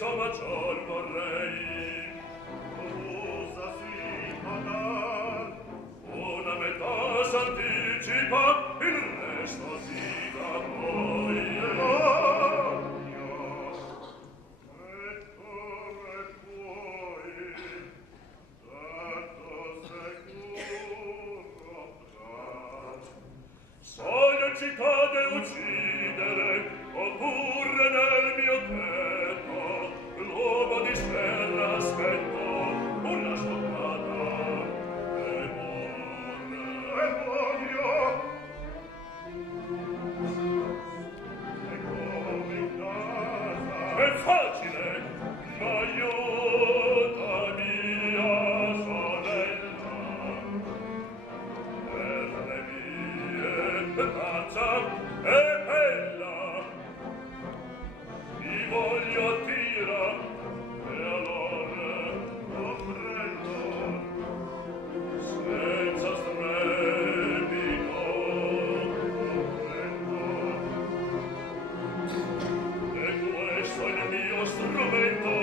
insomma ciò vorrei. Cosa si pagar? Una metà s'anticipa, il resto si dà poi. Sogno città de uccidere, oppure nel mio tetto, l'uomo di sferra aspetto, una stoccata e morre. E muoio! E come in casa? È facile, ma aiuta mia sorella. Per le mie tazza è bella, mi voglio attira, e allora comprendo, senza strepito, comprendo. E questo è il mio strumento,